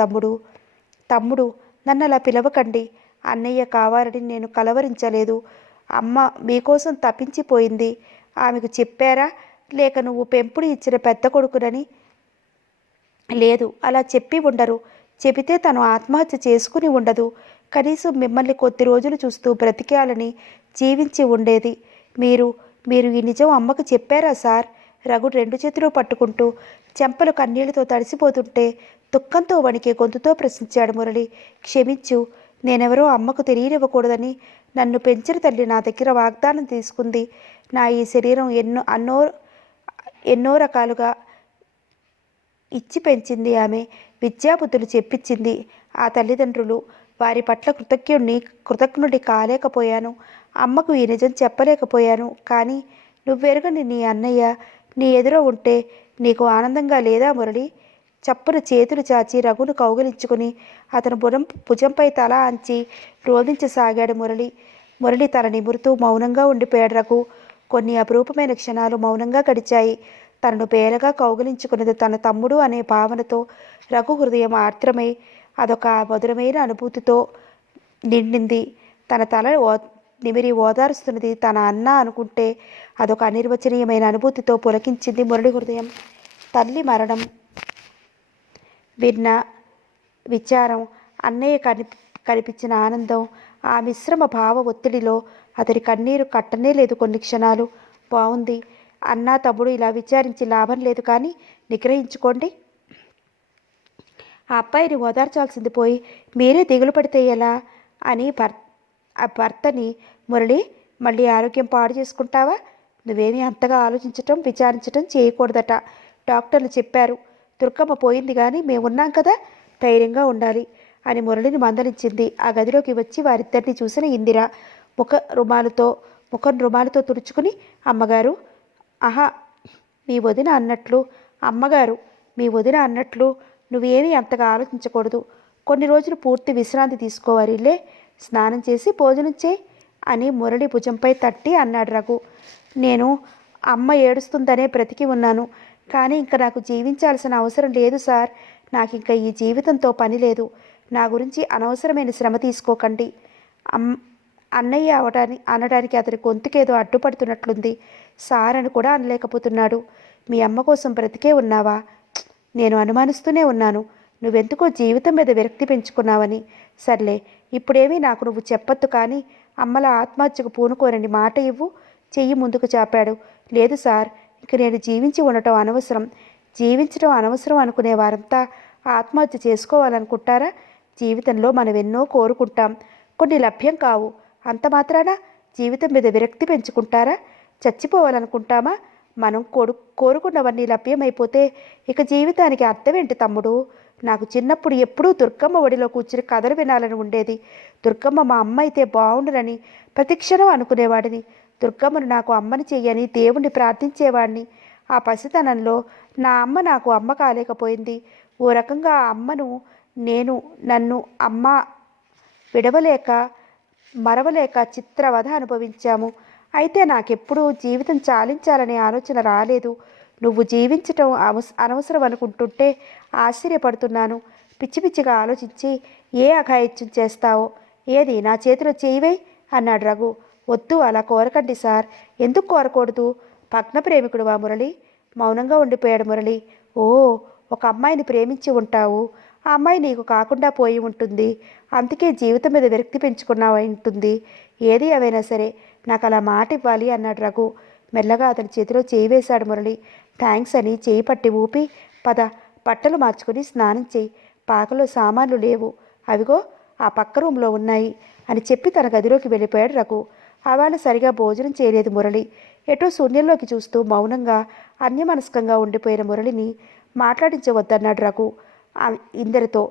తమ్ముడు నన్ను అలా పిలవకండి. అన్నయ్య కావాలని నేను కలవరించలేదు. అమ్మ మీకోసం తప్పించిపోయింది. ఆమెకు చెప్పారా? లేక నువ్వు పెంపుడు ఇచ్చిన పెద్ద కొడుకునని? లేదు, అలా చెప్పి ఉండరు. చెబితే తను ఆత్మహత్య చేసుకుని ఉండదు. కనీసం మిమ్మల్ని కొద్ది రోజులు చూస్తూ బ్రతికాలని జీవించి ఉండేది. మీరు మీరు ఈ నిజం అమ్మకు చెప్పారా సార్? రఘు రెండు చేతులు పట్టుకుంటూ చెంపలు కన్నీళ్లతో తడిసిపోతుంటే దుఃఖంతో వణికే గొంతుతో ప్రశ్నించాడు మురళి. క్షమించు, నేనెవరో అమ్మకు తెలియనివ్వకూడదని నన్ను పెంచిన తల్లి నా దగ్గర వాగ్దానం తీసుకుంది. నా ఈ శరీరం ఎన్నో రకాలుగా ఇచ్చి పెంచింది ఆమె. విద్యాబుద్ధులు చెప్పించింది ఆ తల్లిదండ్రులు. వారి పట్ల కృతజ్ఞుడి కాలేకపోయాను. అమ్మకు ఈ నిజం చెప్పలేకపోయాను. కానీ నువ్వెరగని నీ అన్నయ్య నీ ఎదురు ఉంటే నీకు ఆనందంగా లేదా మురళి? చప్పున చేతులు చాచి రఘును కౌగిలించుకుని అతను భుజంపై తల అంచి రోధించసాగాడు మురళి. మురళి తల నిమురుతూ మౌనంగా ఉండిపోయాడు రఘు. కొన్ని అపురూపమైన క్షణాలు మౌనంగా గడిచాయి. తనను పేలగా కౌగిలించుకున్నది తన తమ్ముడు అనే భావనతో రఘు హృదయం ఆర్ద్రమై అదొక మధురమైన అనుభూతితో నిండింది. తన తల నిమిరి ఓదారుస్తున్నది తన అన్న అనుకుంటే అదొక అనిర్వచనీయమైన అనుభూతితో పులకించింది మురళి హృదయం. తల్లి మరణం విన్న విచారం, అన్నయ్య కనిపించిన ఆనందం, ఆ మిశ్రమ భావ ఒత్తిడిలో అతడి కన్నీరు కట్టనే లేదు కొన్ని క్షణాలు. బాగుంది అన్నా తమ్ముడు ఇలా విచారించి లాభం లేదు, కానీ నిగ్రహించుకోండి. ఆ అబ్బాయిని ఓదార్చాల్సింది పోయి మీరే దిగులు పడితే ఎలా అని భర్తని, మురళి మళ్ళీ ఆరోగ్యం పాడు చేసుకుంటావా? నువ్వేమీ అంతగా ఆలోచించటం విచారించటం చేయకూడదట. డాక్టర్లు చెప్పారు. దుర్గమ్మ పోయింది కానీ మేమున్నాం కదా, ధైర్యంగా ఉండాలి అని మురళిని మందలించింది. ఆ గదిలోకి వచ్చి వారిద్దరిని చూసిన ఇందిర ముఖం రుమాలుతో తుడుచుకుని, అమ్మగారు ఆహా మీ వదిన అన్నట్లు అమ్మగారు మీ వదిన అన్నట్లు నువ్వేమీ అంతగా ఆలోచించకూడదు. కొన్ని రోజులు పూర్తి విశ్రాంతి తీసుకోవాలి. స్నానం చేసి భోజనం చేయి అని మురళి భుజంపై తట్టి అన్నాడు రఘు. నేను అమ్మ ఏడుస్తుందనే బ్రతికి ఉన్నాను, కానీ ఇంకా నాకు జీవించాల్సిన అవసరం లేదు సార్. నాకు ఇంకా ఈ జీవితంతో పని లేదు. నా గురించి అనవసరమైన శ్రమ తీసుకోకండి. అన్నయ్య అనడానికి అతని గొంతుకేదో అడ్డుపడుతున్నట్లుంది. సార్ అని కూడా అనలేకపోతున్నాడు. మీ అమ్మ కోసం బ్రతికే ఉన్నావా? నేను అనుమానిస్తూనే ఉన్నాను నువ్వెందుకో జీవితం మీద విరక్తి పెంచుకున్నావని. సర్లే, ఇప్పుడేమీ నాకు నువ్వు చెప్పొద్దు, కానీ అమ్మల ఆత్మహత్యకు పూనుకోనని మాట ఇవ్వు. చెయ్యి ముందుకు చాపాడు. లేదు సార్, ఇక నేను జీవించి ఉండటం అనవసరం. జీవించడం అనవసరం అనుకునే వారంతా ఆత్మహత్య చేసుకోవాలనుకుంటారా? జీవితంలో మనం ఎన్నో కోరుకుంటాం, కొన్ని లభ్యం కావు. అంత మాత్రాన జీవితం మీద విరక్తి పెంచుకుంటారా? చచ్చిపోవాలనుకుంటామా? మనం కోరుకున్నవన్నీ లభ్యమైపోతే ఇక జీవితానికి అర్థమేంటి తమ్ముడు? నాకు చిన్నప్పుడు ఎప్పుడూ దుర్గమ్మ ఒడిలో కూర్చుని కథలు వినాలని ఉండేది. దుర్గమ్మ మా అమ్మ అయితే బాగుండునని ప్రతిక్షణం అనుకునేవాడిని. దుర్గమ్మను నాకు అమ్మని చెయ్యని దేవుణ్ణి ప్రార్థించేవాడిని. ఆ పసితనంలో నా అమ్మ నాకు అమ్మ కాలేకపోయింది. ఓ రకంగా ఆ అమ్మను నన్ను అమ్మ విడవలేక మరవలేక చిత్రవధ అనుభవించాము. అయితే నాకెప్పుడూ జీవితం చాలించాలనే ఆలోచన రాలేదు. నువ్వు జీవించటం అనవసరం అనుకుంటుంటే ఆశ్చర్యపడుతున్నాను. పిచ్చి పిచ్చిగా ఆలోచించి ఏ అఘాయిత్యం చేస్తావో. ఏది నా చేతిలో చేయవై అన్నాడు రఘు. వద్దు, అలా కోరకండి సార్. ఎందుకు కోరకూడదు? భగ్న ప్రేమికుడువా మురళి? మౌనంగా ఉండిపోయాడు మురళి. ఓ, ఒక అమ్మాయిని ప్రేమించి ఉంటావు. ఆ అమ్మాయి నీకు కాకుండా పోయి ఉంటుంది. అందుకే జీవితం మీద విరక్తి పెంచుకున్నావు ఉంటుంది. ఏది అవైనా సరే నాకు అలా మాట ఇవ్వాలి అన్నాడు రఘు. మెల్లగా అతని చేతిలో చేయి వేశాడు మురళి. థ్యాంక్స్ అని చేయి పట్టి ఊపి, పద బట్టలు మార్చుకుని స్నానం చేయి. పాకలో సామాన్లు లేవు, అవిగో ఆ పక్క రూమ్లో ఉన్నాయి అని చెప్పి తన గదిలోకి వెళ్ళిపోయాడు రఘు. ఆవాళ్ళు సరిగా భోజనం చేయలేదు మురళి. ఎటో శూన్యంలోకి చూస్తూ మౌనంగా అన్యమనస్కంగా ఉండిపోయిన మురళిని మాట్లాడించవద్దన్నాడు రఘు ఇందరితో.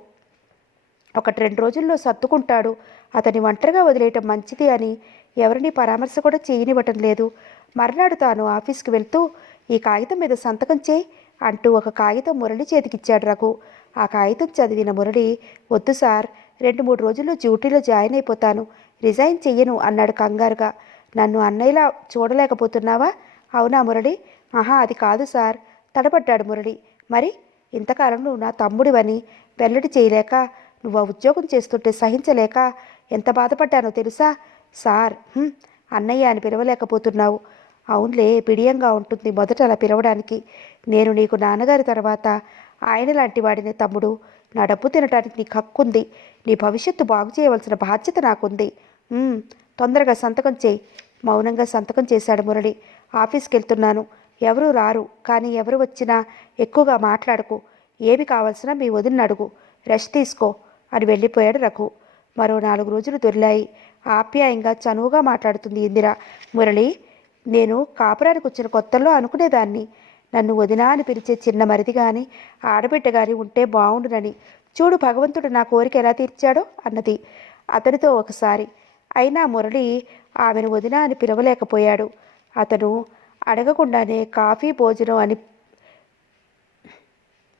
1-2 రోజుల్లో సర్దుకుంటాడు. అతన్ని ఒంటరిగా వదిలేయటం మంచిది అని ఎవరిని పరామర్శ కూడా చేయనివ్వటం లేదు. మర్నాడు తాను ఆఫీస్కి వెళ్తూ, ఈ కాగితం మీద సంతకం చేయి అంటూ ఒక కాగితం మురళి చేతికిచ్చాడు రఘు. ఆ కాగితం చదివిన మురళి, వద్దు సార్, 2-3 రోజుల్లో డ్యూటీలో జాయిన్ అయిపోతాను, రిజైన్ చెయ్యను అన్నాడు కంగారుగా. నన్ను అన్నయ్యలా చూడలేకపోతున్నావా? అవునా మురళి? ఆహా, అది కాదు సార్ తడబడ్డాడు మురళి. మరి ఇంతకాలం నువ్వు నా తమ్ముడివని వెల్లడి చేయలేక, నువ్వు ఆ ఉద్యోగం చేస్తుంటే సహించలేక ఎంత బాధపడ్డానో తెలుసా సార్? అన్నయ్య అని పిలవలేకపోతున్నావు. అవునులే, బిడియంగా ఉంటుంది మొదట అలా పిలవడానికి. నేను నీకు నాన్నగారి తర్వాత ఆయన లాంటి వాడిని తమ్ముడు. నా డబ్బు తినడానికి నీకు హక్కుంది. నీ భవిష్యత్తు బాగు చేయవలసిన బాధ్యత నాకుంది. తొందరగా సంతకం చేయి. మౌనంగా సంతకం చేశాడు మురళి. ఆఫీస్కి వెళ్తున్నాను. ఎవరూ రారు, కానీ ఎవరు వచ్చినా ఎక్కువగా మాట్లాడకు. ఏమి కావాల్సిన మీ వదిలిని అడుగు. రెస్ట్ తీసుకో అని వెళ్ళిపోయాడు రఘు. మరో 4 రోజులు దొర్లాయి. ఆప్యాయంగా చనువుగా మాట్లాడుతుంది ఇందిర. మురళి, నేను కాపురానికి వచ్చిన కొత్తల్లో అనుకునేదాన్ని, నన్ను వదినా అని పిలిచే చిన్న మరిది గాని ఆడబిడ్డ గాని ఉంటే బావుండునని. చూడు భగవంతుడు నా కోరిక ఎలా తీర్చాడో అన్నది అతనితో ఒకసారి. అయినా మురళి ఆమెను వదినా అని పిలవలేకపోయాడు. అతను అడగకుండానే కాఫీ భోజనం అని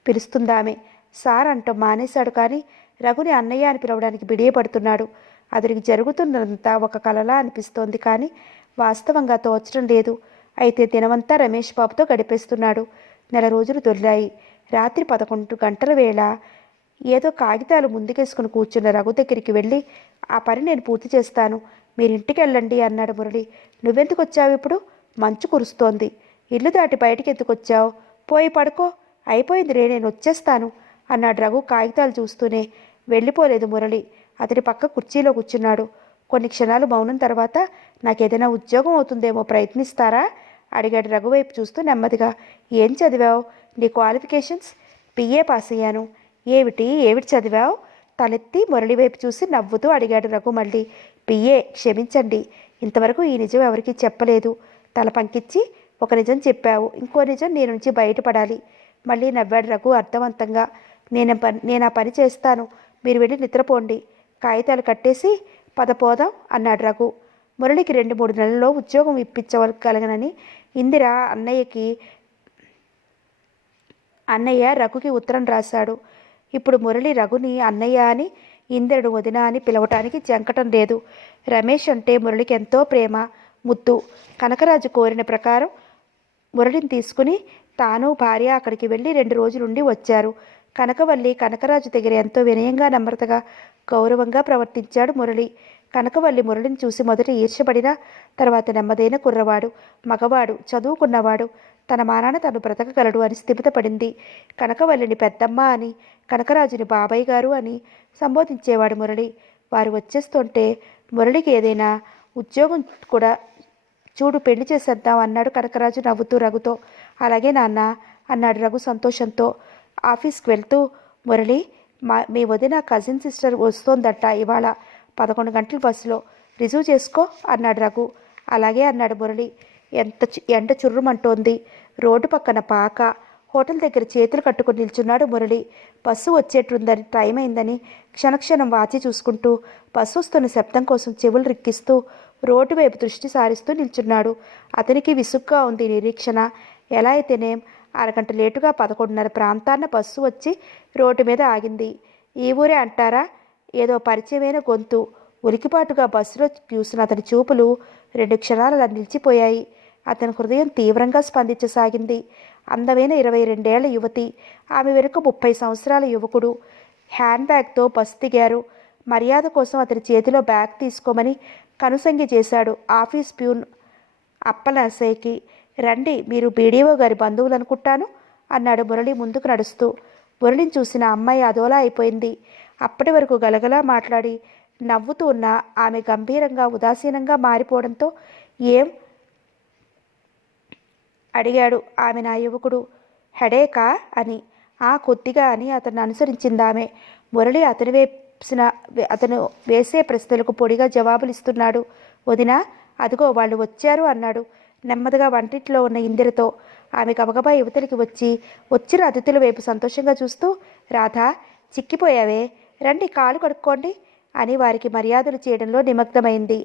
పిలుస్తుందామె. సార్ అంటం మానేశాడు, కానీ రఘుని అన్నయ్య అని పిలవడానికి బిడియపడుతున్నాడు. అతనికి జరుగుతున్నంతా ఒక కలలా అనిపిస్తోంది, కానీ వాస్తవంగా తోచడం లేదు. అయితే దినమంతా రమేష్ బాబుతో గడిపేస్తున్నాడు. 4 రోజులు దొర్లాయి. రాత్రి 11 గంటల వేళ ఏదో కాగితాలు ముందుకేసుకుని కూర్చున్న రఘు దగ్గరికి వెళ్ళి, ఆ పని నేను పూర్తి చేస్తాను, మీరింటికి వెళ్ళండి అన్నాడు మురళి. నువ్వెందుకు వచ్చావు ఇప్పుడు? మంచు కురుస్తోంది. ఇల్లు దాటి బయటికి ఎందుకు వచ్చావు? పోయి పడుకో. అయిపోయింది రే, నేను వచ్చేస్తాను అన్నాడు రఘు కాగితాలు చూస్తూనే. వెళ్ళిపోలేదు మురళి. అతని పక్క కుర్చీలో కూర్చున్నాడు. కొన్ని క్షణాలు మౌనం తర్వాత, నాకేదైనా ఉద్యోగం అవుతుందేమో, ప్రయత్నిస్తారా అడిగాడు రఘు వైపు చూస్తూ నెమ్మదిగా. ఏం చదివావు? నీ క్వాలిఫికేషన్స్? బిఏ పాస్ అయ్యాను. ఏమిటి చదివావు? తలెత్తి మురళి వైపు చూసి నవ్వుతూ అడిగాడు రఘు మళ్ళీ. బిఏ. క్షమించండి, ఇంతవరకు ఈ నిజం ఎవరికీ చెప్పలేదు. తల పంకిచ్చి, ఒక నిజం చెప్పావు, ఇంకో నిజం నీ నుంచి బయటపడాలి. మళ్ళీ నవ్వాడు రఘు అర్థవంతంగా. నేను ఆ పని చేస్తాను, మీరు వెళ్ళి నిద్రపోండి. కాగితాలు కట్టేసి పద పోదాం అన్నాడు రఘు. మురళికి 2-3 నెలల్లో ఉద్యోగం ఇప్పించగలగనని ఇందిర అన్నయ్య రఘుకి ఉత్తరం రాశాడు. ఇప్పుడు మురళి రఘుని అన్నయ్య అని, ఇందిరడు వదిన అని పిలవటానికి జంకటం లేదు. రమేష్ అంటే మురళికి ఎంతో ప్రేమ, ముద్దు. కనకరాజు కోరిన ప్రకారం మురళిని తీసుకుని తాను భార్య అక్కడికి వెళ్ళి 2 రోజులుండి వచ్చారు. కనకవల్లి కనకరాజు దగ్గర ఎంతో వినయంగా, నమ్రతగా, గౌరవంగా ప్రవర్తించాడు మురళి. కనకవల్లి మురళిని చూసి మొదట ఈర్ష్యపడినా తర్వాత నెమ్మదైన కుర్రవాడు, మగవాడు, చదువుకున్నవాడు, తన మానాన తను బ్రతకగలడు అని స్థిమితపడింది. కనకవల్లిని పెద్దమ్మ అని, కనకరాజుని బాబాయ్ గారు అని సంబోధించేవాడు మురళి. వారు వచ్చేస్తుంటే మురళికి ఏదైనా ఉద్యోగం కూడా చూడు, పెళ్లి చేసేద్దాం అన్నాడు కనకరాజు నవ్వుతూ రఘుతో. అలాగే నాన్న అన్నాడు రఘు సంతోషంతో. ఆఫీస్కి వెళ్తూ, మురళి, మీ వదిన కజిన్ సిస్టర్ వస్తోందట ఇవాళ 11 గంటల బస్సులో, రిజర్వ్ చేసుకో అన్నాడు రఘు. అలాగే అన్నాడు మురళి. ఎండ చుర్రుమంటోంది. రోడ్డు పక్కన పాక, హోటల్ దగ్గర చేతులు కట్టుకుని నిల్చున్నాడు మురళి. బస్సు వచ్చేట్టుందని, టైం అయిందని క్షణక్షణం వాచి చూసుకుంటూ, బస్సు వస్తున్న శబ్దం కోసం చెవులు రిక్కిస్తూ రోడ్డు వైపు దృష్టి సారిస్తూ నిల్చున్నాడు. అతనికి విసుగ్గా ఉంది నిరీక్షణ. ఎలా అయితేనేం అరగంట లేటుగా 11:30 ప్రాంతాన్న బస్సు వచ్చి రోడ్డు మీద ఆగింది. ఈ ఊరే అంటారా? ఏదో పరిచయమైన గొంతు. ఉలికిపాటుగా బస్సులో చూసిన అతని చూపులు 2 క్షణాలు అలా నిలిచిపోయాయి. అతని హృదయం తీవ్రంగా స్పందించసాగింది. అందమైన 22 ఏళ్ల యువతి, ఆమె వెనుక 30 సంవత్సరాల యువకుడు హ్యాండ్ బ్యాగ్తో బస్సు దిగారు. మర్యాద కోసం అతని చేతిలో బ్యాగ్ తీసుకోమని కనుసంగి చేశాడు ఆఫీస్ ప్యూన్ అప్పలసేకి. రండి, మీరు బీడీఓ గారి బంధువులు అనుకుంటాను అన్నాడు మురళి ముందుకు నడుస్తూ. మురళిని చూసిన అమ్మాయి అదోలా అయిపోయింది. అప్పటి వరకు గలగలా మాట్లాడి నవ్వుతూ ఉన్న ఆమె గంభీరంగా, ఉదాసీనంగా మారిపోవడంతో, ఏం అడిగాడు ఆమె నా యువకుడు. హెడేకా అని. ఆ కొద్దిగా అని అతన్ని అనుసరించిందామె. మురళి అతను వేసే ప్రశ్నలకు పొడిగా జవాబులు ఇస్తున్నాడు. వదినా, అదిగో వాళ్ళు వచ్చారు అన్నాడు నెమ్మదిగా వంటింట్లో ఉన్న ఇందిరతో. ఆమె గబగబా యువతలికి వచ్చిన అతిథుల వైపు సంతోషంగా చూస్తూ, రాధా, చిక్కిపోయావే, రండి కాలు కడుక్కోండి అని వారికి మర్యాదలు చేయడంలో నిమగ్నమైంది.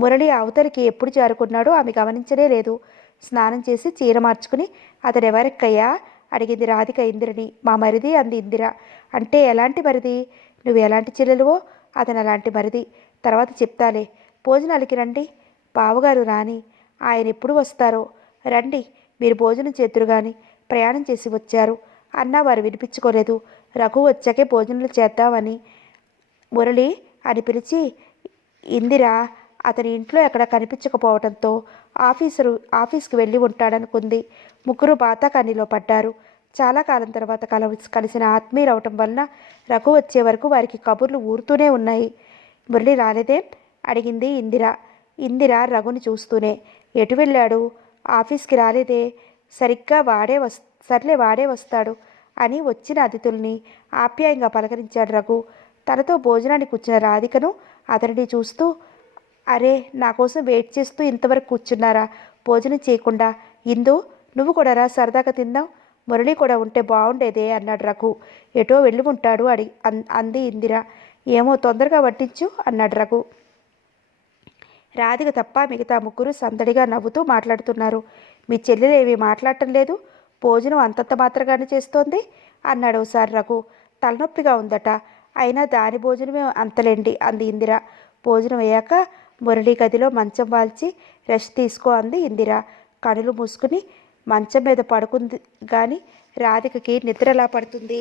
మురళి అవతలికి ఎప్పుడు చేరుకున్నాడో ఆమె గమనించనే లేదు. స్నానం చేసి చీర మార్చుకుని, అతడెవరెక్కయ్యా అడిగింది రాధిక ఇందిరని. మా మరిది అంది ఇందిర. అంటే ఎలాంటి మరిది? నువ్వు ఎలాంటి చెల్లెలువో అతను అలాంటి మరిది. తర్వాత చెప్తాలే. భోజనాలకి రండి. బావగారు రాని, ఆయన ఎప్పుడు వస్తారో. రండి, మీరు భోజనం చేతురు గాని, ప్రయాణం చేసి వచ్చారు అన్నా వారు వినిపించుకోలేదు. రఘు వచ్చాకే భోజనాలు చేద్దామని మురళి అని పిలిచి, ఇందిర అతని ఇంట్లో ఎక్కడ కనిపించకపోవడంతో ఆఫీస్కి వెళ్ళి ఉంటాడనుకుంది. ముగ్గురు బాతాకానీలో పడ్డారు. చాలా కాలం తర్వాత కలిసిన ఆత్మీయులవటం వలన రఘు వచ్చే వరకు వారికి కబుర్లు ఊరుతూనే ఉన్నాయి. మురళి రాలేదేం అడిగింది ఇందిర రఘుని చూస్తూనే. ఎటు వెళ్ళాడు? ఆఫీస్కి రాలేదే, సరిగ్గా వాడే వస్తాడు అని వచ్చిన అతిథుల్ని ఆప్యాయంగా పలకరించాడు రఘు. తనతో భోజనానికి కూర్చున్న రాధికను అతనిని చూస్తూ, అరే, నా కోసం వెయిట్ చేస్తూ ఇంతవరకు కూర్చున్నారా భోజనం చేయకుండా? ఇందు, నువ్వు కూడా రా, సరదాగా తిందాం. మురళి కూడా ఉంటే బాగుండేదే అన్నాడు రఘు. ఎటో వెళ్ళి ఉంటాడు అంది ఇందిర. ఏమో, తొందరగా వడ్డించు అన్నాడు రఘు. రాధిక తప్ప మిగతా ముగ్గురు సందడిగా నవ్వుతూ మాట్లాడుతున్నారు. మీ చెల్లెలేమీ మాట్లాడటం లేదు, భోజనం అంతంత మాత్రగానే చేస్తోంది అన్నాడు ఒకసారి రఘు. తలనొప్పిగా ఉందట, అయినా దాని భోజనమే అంతలేండి అంది ఇందిర. భోజనం అయ్యాక మురళి గదిలో మంచం వాల్చి రెస్ట్ తీసుకో అంది ఇందిర. కనులు మూసుకుని మంచం మీద పడుకుంది కానీ రాధికకి నిద్ర ఎలా పడుతుంది?